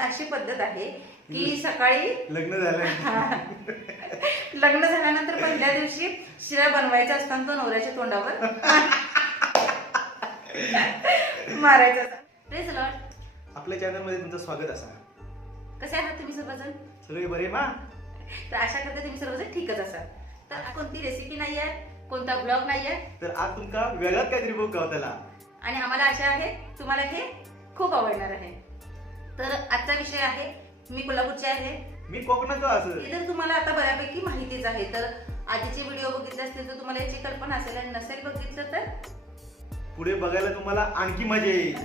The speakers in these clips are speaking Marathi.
अशी पद्धत आहे की सकाळी लग्न झालं. लग्न झाल्यानंतर पहिल्या दिवशी शिरा बनवायचा असताना तो नवऱ्याच्या तोंडावर. मारायचा. प्रेज लॉर्ड आपल्या चॅनलमध्ये तुमचं स्वागत असा. कसे आहात तुम्ही सर्वजण? सर्व बरे मा? तर आशा करते तुम्ही सर्वजण ठीकच असाल. तर कोणती रेसिपी नाही आहे कोणता ब्लॉग नाही आहे? तर आज तुमका वेगळाच काहीतरी बुक गावताला आणि आम्हाला आशा आहे तुम्हाला हे खूप आवडणार आहे. तर आजचा विषय आहे मी कोल्हापूरचे आहे. मी कोकणाचं असं. हे तर तुम्हाला आता बऱ्यापैकी माहितीच आहे. तर आधीचे व्हिडिओ बघितले असतील तर तुम्हाला याची कल्पना असेल आणि नसेल बघितलं तर? पुढे बघायला तुम्हाला आणखी मजा येईल.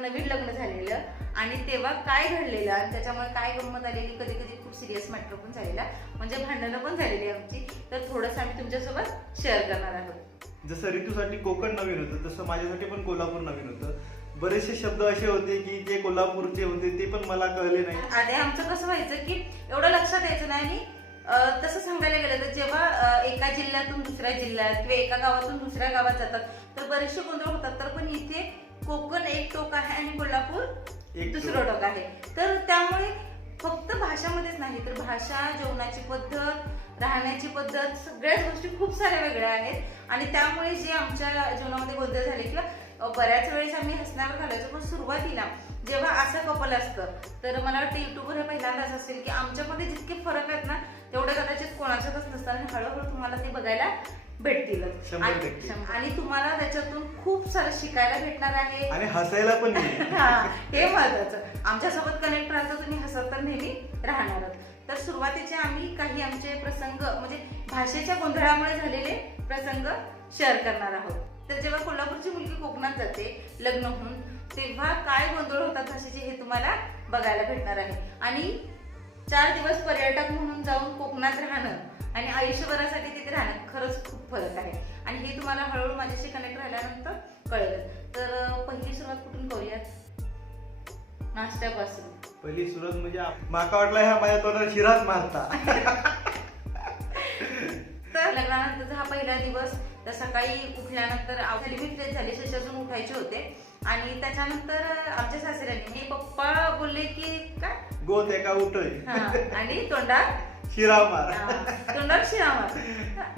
नवीन लग्न झालेलं आणि तेव्हा काय घडलेलं आणि त्याच्यामुळे काय गंमत आलेली? कधी कधी खूप सिरियस मॅटर पण झालेला. म्हणजे भांडणं पण झालेली आमची. तर थोडंसं आम्ही तुमच्यासोबत शेअर करणार आहोत. जसं ऋतूसाठी कोकण नवीन होतं तसं माझ्यासाठी पण कोल्हापूर नवीन होतं. बरेचसे शब्द असे होते की जे कोल्हापूरचे होते ते पण मला कळले नाही. आधी आमचं कसं व्हायचं की एवढं लक्षात यायचं नाही आणि तसं सांगायला गेलं तर जेव्हा एका जिल्ह्यातून दुसऱ्या जिल्ह्यात किंवा एका गावातून दुसऱ्या गावात जातात तर बरेचसे गोंधळ होतात. तर पण इथे कोकण एक टोक आहे आणि कोल्हापूर एक दुसरं टोक आहे. तर त्यामुळे फक्त भाषामध्येच नाही तर भाषा जेवणाची पद्धत राहण्याची पद्धत सगळ्याच गोष्टी खूप साऱ्या वेगळ्या आहेत. आणि त्यामुळे जे आमच्या जीवनामध्ये गोंधळ झाले किंवा बऱ्याच वेळेस आम्ही हसण्यावर घालायचो पण सुरुवातीला जेव्हा असं कपल असतं तर मला वाटतं युट्यूबवर हे पहिल्यांदाच असेल की आमच्यामध्ये जितके फरक आहेत ना तेवढे कदाचित कोणाच्यातच नसतात आणि हळूहळू तुम्हाला ते बघायला भेटतीलच आणि तुम्हाला त्याच्यातून खूप सारं शिकायला भेटणार आहे. आणि हसायला पण हा, महत्वाचं आमच्यासोबत कनेक्ट राहता तुम्ही हसत तर नेहमी राहणारच. तर सुरुवातीचे आम्ही काही आमचे प्रसंग म्हणजे भाषेच्या गोंधळामुळे झालेले प्रसंग शेअर करणार आहोत. तर जेव्हा कोल्हापूरची मुलगी कोकणात जाते लग्न होऊन तेव्हा काय गोंधळ होतात भाषेचे हे तुम्हाला बघायला भेटणार आहे. आणि चार दिवस पर्यटक म्हणून जाऊन कोकणात राहणं आणि आयुष्यभरासाठी तिथे राहणं खरंच खूप फरक आहे. आणि हे तुम्हाला हळूहळू माझ्याशी कनेक्ट राहिल्यानंतर कळेल. तर पहिली सुरुवात कुठून करूयात? नाश्त्यापासून पहिली सुरुवात म्हणजे माका वाटला ह्या माझ्या तोंडाला शिराच मारता. तर लग्नानंतरचा हा पहिला दिवस तर सकाळी उठल्यानंतर झाली मी फ्रेश झाली शशातून उठायचे होते. आणि त्याच्यानंतर आमच्या सासऱ्यांनी हे पप्पा बोलले की काय? गोत एका उठय. हा, आणि तोंडात? शिरा मार. हा, तोंडात शिरामार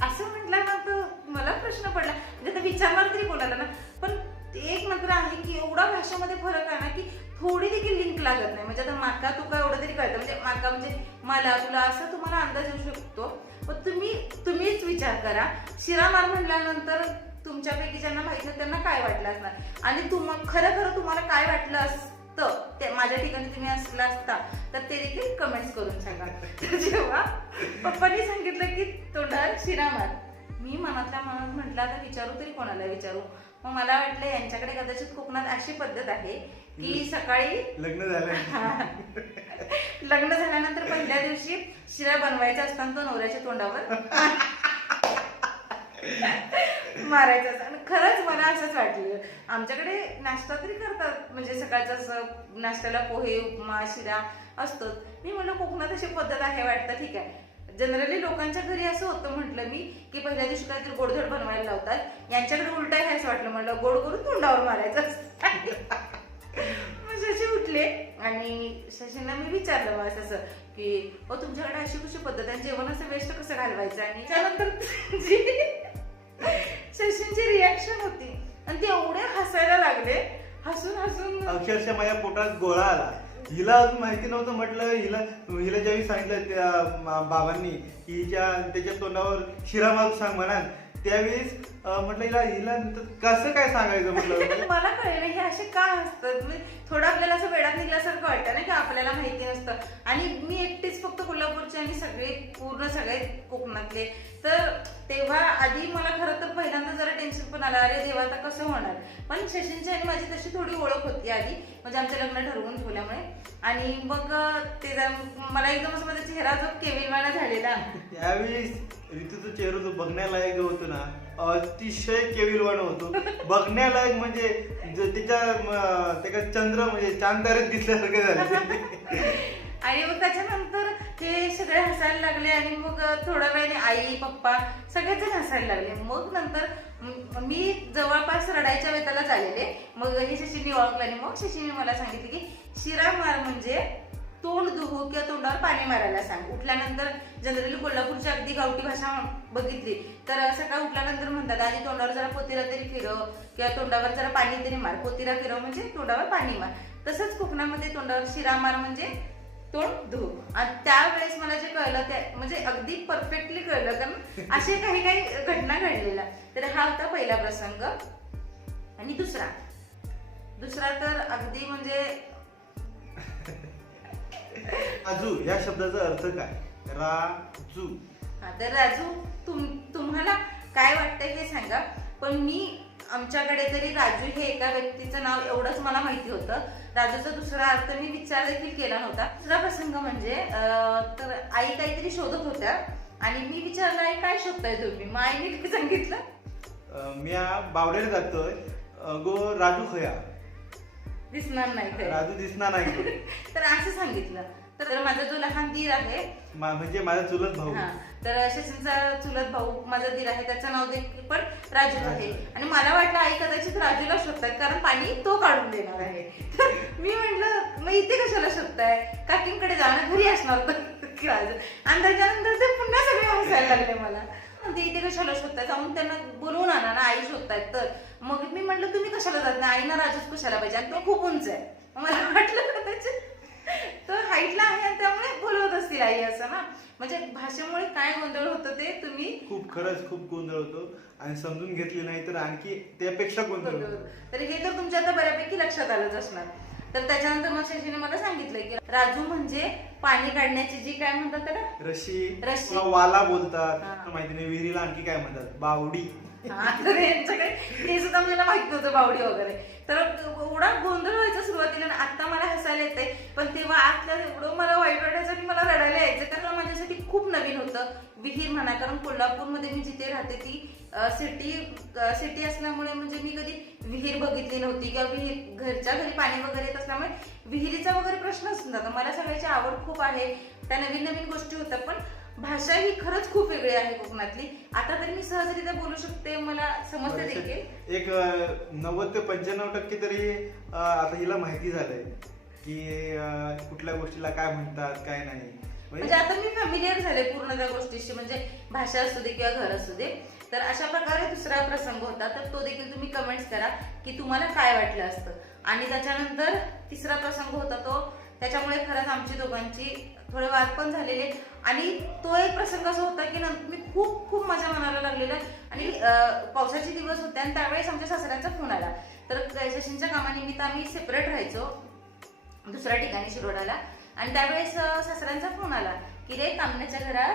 असं म्हटल्यानंतर मला प्रश्न पडला. म्हणजे विचारणार तरी कोणाला ना? पण एक मात्र आहे की एवढा भाषेमध्ये फरक आहे ना की थोडी देखील लागत नाही. म्हणजे आता माका तुका एवढं तरी कळतं. म्हणजे माका म्हणजे मला तुला असं तुम्हाला अंदाज येऊ शकतो. पण तुम्ही तुम्हीच विचार करा. शिरामार म्हटल्यानंतर तुमच्यापैकी ज्यांना माहिती नाही त्यांना काय वाटलं असणार? आणि तुम खरं खरं तुम्हाला काय वाटलं असतं ते माझ्या ठिकाणी तुम्ही असला असता तर ते देखील कमेंट्स करून सांगा. तर जेव्हा पप्पांनी सांगितलं की तोंडावर शिरामार मी मनातल्या मनात म्हटलं आता विचारू तरी कोणाला विचारू? मग मला वाटलं यांच्याकडे कदाचित कोकणात अशी पद्धत आहे की सकाळी लग्न झालं. लग्न झाल्यानंतर पहिल्या दिवशी शिरा बनवायचा असताना तो नवऱ्याच्या तोंडावर मारायचा. आणि खरंच मला असंच वाटलं. आमच्याकडे नाश्ता तरी करतात. म्हणजे सकाळचा असं नाश्त्याला पोहे उपमा शिरा असतोच. मी म्हणलं कोकणात अशी पद्धत आहे वाटतं ठीक आहे. जनरली लोकांच्या घरी असं होतं म्हटलं मी की पहिल्या दिवशी काहीतरी गोडधोड बनवायला लावतात. यांच्याकडे उलट वाटलं म्हणलं गोड करून तोंडावर मारायचं मग शशी उठले आणि शशींना मी विचारलं मग असं असं की हो तुमच्याकडे अशी कशी पद्धत आहे? जेवण असं वेस्ट कसं घालवायचं? आणि त्यानंतर जी शशींची रिॲक्शन होती. आणि ते एवढे हसायला लागले. हसून हसून अक्षरशः माझ्या पोटात गोळा आला. हिला अजून माहिती नव्हतं म्हटलं हिला हिला ज्यावेळी सांगितलं त्या बाबांनी की हिच्या त्याच्या तोंडावर शिरा मारू सांग म्हणा त्यावेळेस म्हटलं हिला हिला कसं काय सांगायचं? म्हटलं मला कळलं हे असे का असतात म्हणजे थोडं आपल्याला असं वेळात निघल्यासारखं वाटतं ना की आपल्याला माहिती नसतं. आणि मी एकटीच फक्त कोल्हापूरची आणि सगळे पूर्ण सगळे कोकणातले. तर तेव्हा आधी मला खरं तर पहिल्यांदा जरा टेन्शन पण आलं. अरे देवा आता कसं होणार? पण शशींची आणि माझी तशी थोडी ओळख होती आधी. म्हणजे आमचं लग्न ठरवून ठेवल्यामुळे. आणि मग ते मला एकदम असं माझा चेहरा जो केविलवाना झालेला. त्यावेळेस ऋतूचा चेहरा जो बघण्यालायक होतो ना अतिशय केविलवाण होतो. बघण्यालायक म्हणजे त्याच्या त्याच्या चंद्र म्हणजे चांदारेत दिसल्यासारखं झालं. आणि मग त्याच्यानंतर हे सगळे हसायला लागले आणि मग थोड्या वेळाने आई पप्पा सगळेच हसायला लागले. मग नंतर मी जवळपास रडायच्या वेताला आलेले मग हे शशीने ओळखलं आणि मग शशीने मला सांगितले की शिरा मार म्हणजे तोंड धुवू हो किंवा तोंडावर पाणी मारायला सांग. उठल्यानंतर जनरली कोल्हापूरची अगदी गावठी भाषा बघितली तर सकाळ उठल्यानंतर म्हणतात आधी तोंडावर जरा पोतीरा तरी फिरव किंवा तोंडावर जरा पाणी तरी मार. पोतीरा फिरव म्हणजे तोंडावर पाणी मार. तसंच कोकणामध्ये तोंडावर शिरा मार म्हणजे तोंड धुवू आणि त्यावेळेस मला जे कळलं ते म्हणजे अगदी परफेक्टली कळलं कारण असे काही काही घटना घडलेल्या. तर हा होता पहिला प्रसंग. आणि दुसरा. दुसरा तर अगदी म्हणजे राजू या शब्दाचा अर्थ काय? राजू. हा, तर राजू तुम तुम्हाला काय वाटतं हे सांगा. पण मी आमच्याकडे तरी राजू हे एका व्यक्तीचं नाव एवढंच मला माहिती होतं. राजूचा दुसरा अर्थ मी विचार देखील केला नव्हता. दुसरा प्रसंग म्हणजे तर आई काहीतरी शोधत होत्या. आणि मी विचारलं आई काय शोधताय तुम्ही? मग आईने काय सांगितलं? मी बावड्याला जातोय. गो राजू खया. दिसणार नाही. राजू दिसणार नाही. तर असं सांगितलं. तर माझा जो लहान दीर आहे. मा- म्हणजे माझा चुलत भाऊ. हा. तर शशींचा चुलत भाऊ माझा दीर आहे. त्याचं नाव देखील पण राजू आहे. आणि मला वाटलं आई कदाचित राजूला शोधतात कारण पाणी तो काढून देणार आहे. तर मी म्हंटल मग इथे कशाला शोधताय? काकींकडे जाणं घरी असणार तर. राजू. त्याच्यानंतर ते पुन्हा सगळे हसायला लागले मला. म्हणते इथे कशाला शोधताय जाऊन त्यांना बोलवून आणा ना आई शोधतायत तर. मग मी म्हटलं तुम्ही कशाला जात नाही? आईना राजूच कशाला पाहिजे. आणि तो खूप उंच आहे. मला वाटलं कदाचित तो हाईटला आहे आणि त्यामुळे बोलवत असतील आई असं ना. म्हणजे भाषेमुळे काय गोंधळ होतं ते तुम्ही खूप खरंच खूप गोंधळ होतो. आणि समजून घेतली नाही तर आणखी त्यापेक्षा गोंधळ तर हे तर तुमच्या आता बऱ्यापैकी लक्षात आलंच असणार. तर त्याच्यानंतर मग शशीने मला सांगितलंय की राजू म्हणजे पाणी काढण्याची जी काय म्हणतात त्याला? रशी रशी. वाला बोलतात. माहिती नाही विहिरीला आणखी काय म्हणतात? बावडी. हा, तर यांच्याकडे ते सुद्धा मला माहीत नव्हतं बावडी वगैरे. तर एवढा गोंधळ व्हायचा सुरुवातीला आणि आता मला हसायला येते पण तेव्हा आतल्या एवढं मला वाईट वाटायचं आणि मला रडायला यायचं कारण माझ्यासाठी खूप नवीन होतं. विहीर म्हणा कारण कोल्हापूरमध्ये मी जिथे राहते ती सिटी सिटी असल्यामुळे म्हणजे मी कधी विहीर बघितली नव्हती किंवा विहीर घरच्या घरी पाणी वगैरे येत असल्यामुळे विहिरीचा वगैरे प्रश्नच नव्हता. मला सगळ्याची आवड खूप आहे. त्या नवीन नवीन गोष्टी होत्या. पण भाषा ही खरंच खूप वेगळी आहे कोकणातली. आता तरी मी सहजरित्या बोलू शकते मला समजते देखील. एक नव्वद ते पंच्याण्णव टक्के तरी आता हिला माहिती झालंय की कुठल्या गोष्टीला काय म्हणतात काय नाही. म्हणजे आता मी फॅमिलियर झाले पूर्ण त्या गोष्टीशी म्हणजे भाषा असू दे किंवा घर असू दे. तर अशा प्रकारे दुसरा प्रसंग होता तर तो देखील तुम्ही कमेंट्स करा की तुम्हाला काय वाटलं असतं. आणि त्याच्यानंतर तिसरा प्रसंग होता तो त्याच्यामुळे खरंच आमची दोघांची थोडे वाद पण झालेले. आणि तो एक प्रसंग असा होता की नंतर मी खूप खूप मजा म्हणायला लागलेलं. आणि पावसाचे दिवस होते आणि त्यावेळेस आमच्या सासऱ्यांचा फोन आला. तर शशींच्या कामानिमित्त आम्ही सेपरेट राहायचो दुसऱ्या ठिकाणी शिरोडाला. आणि त्यावेळेस सासऱ्यांचा फोन आला की रे कामण्याच्या घरात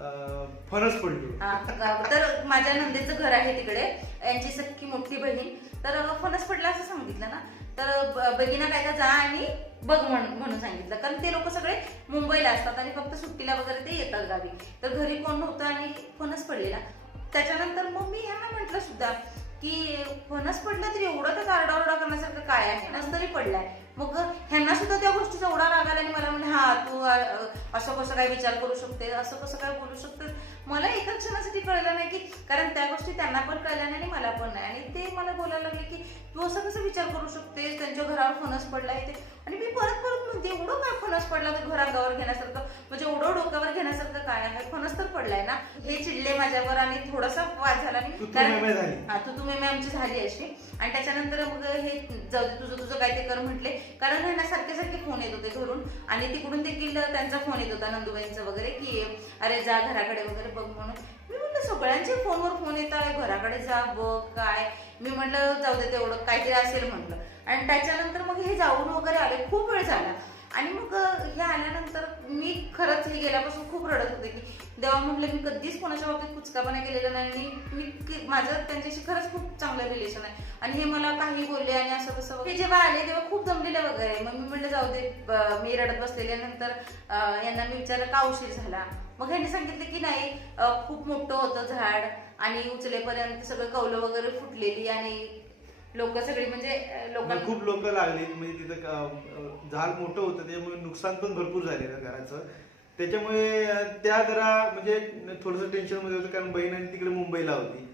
अं, फणस पडलो. तर माझ्या नंदेचं घर आहे तिकडे. यांची सख्खी मोठी बहीण. तर फणस पडला असं सांगितलं ना. तर ब- बहिणीना काय का जा आणि बघ म्हण म्हणून सांगितलं. कारण ते लोक सगळे मुंबईला असतात आणि फक्त सुट्टीला वगैरे ते येतात गावी. तर घरी कोण नव्हतं आणि फणस पडलेला. त्याच्यानंतर मग मी ह्यांना म्हटलं सुद्धा की फणस पडला तरी एवढं तर आरडाओरडा करण्यासारखं काय आहे फणस तरी पडलाय. मग ह्यांना सुद्धा त्या गोष्टीचा एवढा राग आला आणि मला म्हणजे हा तू असं कसं काय विचार करू शकते असं कसं काय बोलू शकते मला एका क्षणासाठी कळलं नाही की कारण त्या गोष्टी त्यांना पण कळल्या नाही आणि मला पण नाही. आणि ते मला बोलायला लागले की तू असं कसं विचार करू शकतेस? त्यांच्या घरावर फणस पडलाय ते आणि मी परत परत म्हणते एवढं काय फणस पडला तर घर अंगावर घेण्यासारखं? म्हणजे एवढं डोक्यावर घेण्यासारखं काय आहे? फणस तर पडलाय ना? हे चिडले माझ्यावर आणि थोडासा वाद झाला झाली. हा तू तुम्ही आमची झाली अशी. आणि त्याच्यानंतर मग हे जाऊ दे तुझं तुझं काय ते कर म्हटले. कारण आहे ना सारखे सारखे फोन येत होते घरून. आणि तिकडून देखील त्यांचा फोन येत होता नंदुबाईंचा वगैरे की अरे जा घराकडे वगैरे बघ म्हणून. मी सगळ्यांचे फोनवर फोन येत आहे घराकडे जा बघ काय? मी म्हटलं जाऊ दे तेवढं काहीतरी असेल म्हटलं. आणि त्याच्यानंतर मग हे जाऊन वगैरे आले. खूप वेळ झाला. आणि मग हे आल्यानंतर मी खरंच हे गेल्यापासून खूप रडत होते की देवा म्हटलं मी कधीच कोणाच्या बाबतीत कुचकापणा केलेला नाही आणि मी की- माझं त्यांच्याशी खरंच खूप चांगलं रिलेशन आहे. आणि हे मला काही बोलले आणि असं तसं हे जेव्हा आले तेव्हा खूप जमलेलं वगैरे. मग मी म्हटलं जाऊ दे मी रडत बसलेल्या नंतर यांना मी विचारलं का उशीर झाला? मग ह्यांनी सांगितलं की नाही खूप मोठं होतं झाड आणि उचलेपर्यंत सगळं कौलं वगैरे फुटलेली आणि लोक सगळी म्हणजे लोकांना खूप लोक लागली म्हणजे तिथं झाड मोठं होतं त्याच्यामुळे नुकसान पण भरपूर झालेलं घराचं. त्याच्यामुळे त्या जरा म्हणजे थोडंसं टेन्शनमध्ये होतं कारण बहीण आणि तिकडे मुंबईला होती.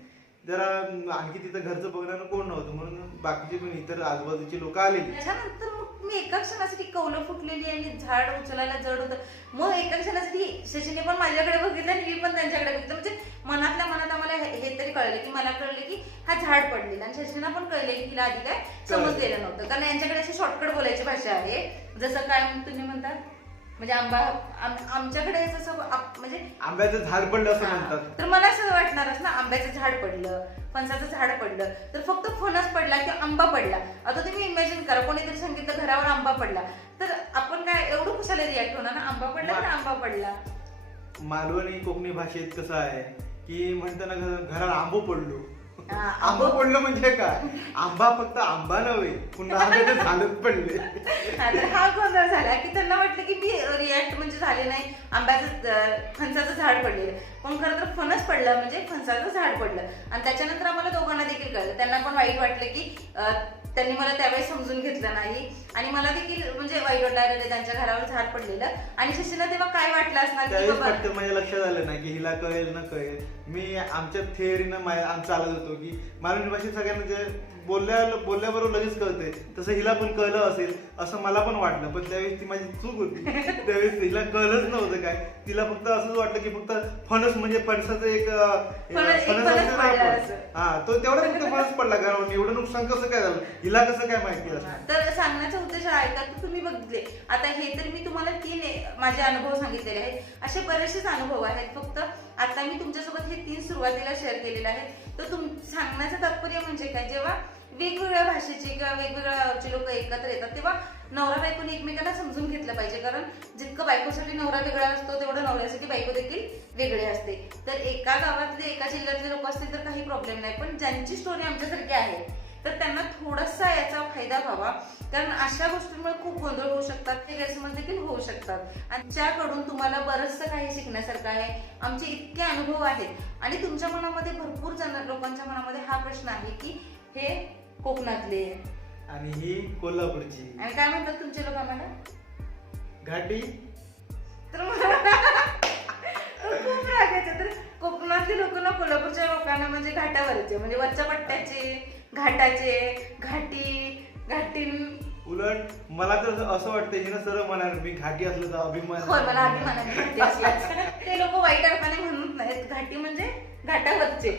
जरा आणखी तिथं घरचं बघणारं कोण नव्हतं म्हणून बाकीचे पण इतर आजूबाजूची लोक मग मी एका क्षणासाठी कौलं फुटलेली आणि झाड उचलायला जड होतं. मग एका क्षणासाठी शशीने पण माझ्याकडे बघितलं आणि मी पण त्यांच्याकडे बघितलं. म्हणजे मनातल्या मनात आम्हाला हे तरी कळलं की मला कळलं की हा झाड पडलेला. आणि शशीना पण कळले की तिला आधी काय समजलेलं नव्हतं. कारण यांच्याकडे अशी शॉर्टकट बोलायची भाषा आहे. जसं काय तुम्ही म्हणतात म्हणजे आंबा आम- आमच्याकडे जसं म्हणजे आंब्याचं झाड पडलं असं. म्हणतात. तर मला असं वाटणारच ना आंब्याचं झाड पडलं फणसाचं झाड पडलं तर फक्त फणस पडला की आंबा पडला. करा कोणीतरी सांगितलं घरावर आंबा पडला. तर आपण काय एवढं कशाला रिॲक्ट होणार ना? आंबा पडला तर आंबा पडला? मालवणी कोकणी भाषेत कसं आहे की म्हणताना घरात आंबो पडलो. आंबो पडलं म्हणजे काय? आंबा फक्त आंबा नव्हे पुन्हा झाडच पडले. हा, हा गोंधळ झाला की त्यांना वाटलं की मी रिॲक्ट म्हणजे झाले नाही. आंब्याचं फणसाचं झाड पडलेलं. पण खरं तर फणस पडलं म्हणजे फणसाचं झाड पडलं. आणि त्याच्यानंतर आम्हाला दोघांना देखील कळलं. त्यांना पण वाईट वाटलं की त्यांनी मला त्यावेळेस समजून घेतलं नाही. आणि मला देखील म्हणजे वाईट अरे त्यांच्या घरावर झाड पडलेलं. आणि शशीला तेव्हा काय वाटलं असणार की माझ्या लक्षात आलं नाही की हिला कळेल ना कळेल. मी आमच्या थिअरीनं आम चालत होतो की मालवणी भाषेत सगळ्यांना जे बोलल्या बोलल्याबरोबर लगेच कळते तसं हिला पण कळलं असेल असं मला पण वाटलं. पण त्यावेळेस ती माझी चूक होती. त्यावेळेस हिला कळलंच नव्हतं काय. तिला फक्त असंच वाटलं की फक्त फणस म्हणजे फणसाचं एक फणस- असतं ना आपण. असं. हा तो तेवढा फक्त फणस पडला घरावर एवढं नुकसान कसं काय झालं? हिला कसं काय माहिती असणार तर सांगण्याचा उद्देश आहे का तुम्ही बघितले. आता हे तर मी तुम्हाला तीन माझे अनुभव सांगितलेले आहेत. असे बरेचसेच अनुभव आहेत. फक्त आता मी तुमच्यासोबत हे तीन सुरुवातीला शेअर केलेले आहेत. तर तुम सांगण्याचं तात्पर्य म्हणजे काय? जेव्हा वेगवेगळ्या भाषेचे किंवा वेगवेगळ्या गावचे लोक एकत्र येतात तेव्हा नवरा बायकोने एकमेकांना समजून घेतलं पाहिजे. कारण जितकं बायकोसाठी नवरा वेगळा असतो तेवढं नवऱ्यासाठी बायको देखील वेगळी असते. तर एका गावातले एका जिल्ह्यातले लोक असतील तर काही प्रॉब्लेम नाही. पण ज्यांची स्टोरी आमच्यासारखी आहे तर त्यांना थोडासा याचा फायदा व्हावा. कारण अशा गोष्टींमुळे खूप गोंधळ होऊ शकतात ते गैरसमज देखील होऊ शकतात. आणि ज्याकडून तुम्हाला बरंचसं काही शिकण्यासारखं आहे आमचे इतके अनुभव आहेत. आणि तुमच्या मनामध्ये भरपूर जण लोकांच्या मनामध्ये हा प्रश्न आहे की हे कोकणातले. आणि ही कोल्हापूरची. आणि काय म्हणतात तुमचे लोक आम्हाला? घाटी. तर खूप राग यायचा. तर कोकणातली लोक ना कोल्हापूरच्या लोकांना म्हणजे घाटावरचे म्हणजे वरच्या पट्ट्याचे घाटाचे घाटी घाटी. उलट मला तर असं वाटतं हिनं सरळ म्हणाल मी घाटी असलं तर अभिमान होय मला असल्याचं. ते लोक वाईट अर्थाने म्हणत नाहीत घाटी म्हणजे घाटावरचे.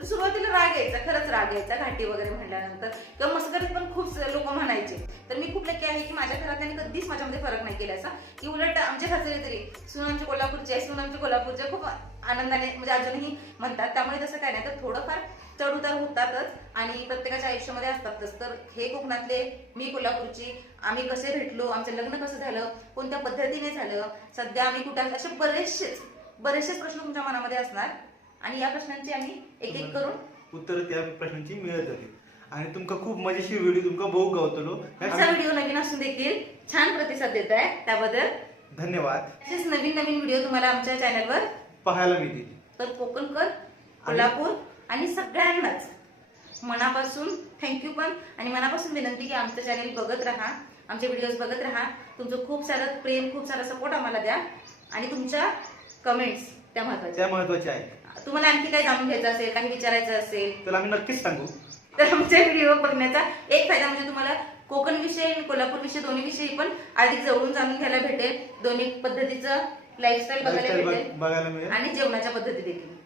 तर सुरुवातीला राग यायचा खरंच राग यायचा घाटी वगैरे म्हणल्यानंतर. किंवा मस्करीत पण खूप लोक म्हणायचे. तर मी खूप लक्की आहे की माझ्या घरातल्याने कधीच माझ्यामध्ये फरक नाही केला असा. की उलट आमच्या घरचे तरी सून कोल्हापूरचे आहे सून कोल्हापूरचे खूप आनंदाने म्हणजे अजूनही म्हणतात. त्यामुळे तसं काय नाही तर थोडंफार चढ उतार होतातच. आणि प्रत्येकाच्या आयुष्यामध्ये असतातच तर हे कोकणातले मी कोल्हापूरची आम्ही कसे भेटलो आमचं लग्न कसं झालं कोणत्या पद्धतीने झालं सध्या आम्ही कुठं असे बरेचसेच बरेचसेच प्रश्न तुमच्या मनामध्ये असणार. आणि या प्रश्नांची आम्ही एक एक करून उत्तर त्या प्रश्नांची मिळत होती आणि तुमका खूप मजेशीर व्हिडिओ तुमका बहु गावतलो. आमचा व्हिडिओ नवीन असून देखील छान प्रतिसाद देत आहे त्याबद्दल धन्यवाद. असेच नवीन नवीन व्हिडिओ तुम्हाला आमच्या चॅनलवर पाहायला मिळतील. तर कोकणकर कोल्हापूर आणि सगळ्यांनाच मनापासून थँक्यू पण आणि मनापासून विनंती की आमचं चॅनल बघत राहा आमचे व्हिडिओज बघत राहा. तुमचं खूप सारं प्रेम खूप सारा सपोर्ट आम्हाला द्या. आणि तुमच्या कमेंट्स त्या महत्त्वाच्या त्या महत्त्वाच्या आहेत. तुम्हाला आणखी काही जाणून घ्यायचं असेल काही विचारायचं असेल? तर आम्ही नक्कीच सांगू. तर आमचे व्हिडिओ बघण्याचा एक फायदा म्हणजे तुम्हाला कोकण विषय आणि कोल्हापूर विषय दोन्ही विषयी पण अधिक जवळून जाणून घ्यायला भेटेल. दोन्ही पद्धतीचं लाईफस्टाईल बघायला Lifestyle बघ- भेटेल. बघायला मिळेल. आणि जेवणाच्या पद्धती देखील.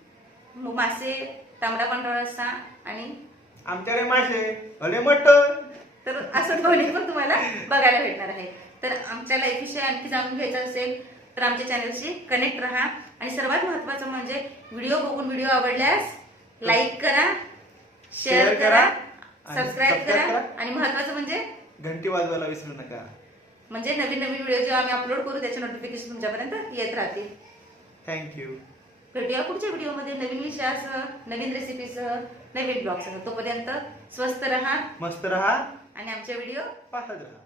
मग मासे तांबडा पांढरा रस्सा आणि आमच्याकडे मासे अरे मटण. तर असं दोन्ही पण तुम्हाला बघायला भेटणार आहे. तर आमच्या लाईफ विषयी आणखी जाणून घ्यायचं असेल तर आमच्या चॅनलशी कनेक्ट राहा. आणि सर्वात महत्वाचं म्हणजे व्हिडिओ बघून व्हिडिओ आवडल्यास लाईक करा शेअर करा सबस्क्राईब करा. आणि महत्वाचं म्हणजे घंटी वाजवायला विसरू नका. म्हणजे नवीन नवीन व्हिडिओ जेव्हा आम्ही अपलोड करू त्याचे नोटिफिकेशन तुमच्यापर्यंत येत राहतील. थँक्यू भेटूया पुढच्या व्हिडिओमध्ये. नवीन विषयासह नवीन रेसिपीसह नवीन ब्लॉगसह तोपर्यंत स्वस्त राहा. मस्त राहा. आणि आमचे व्हिडिओ पाहत राहा.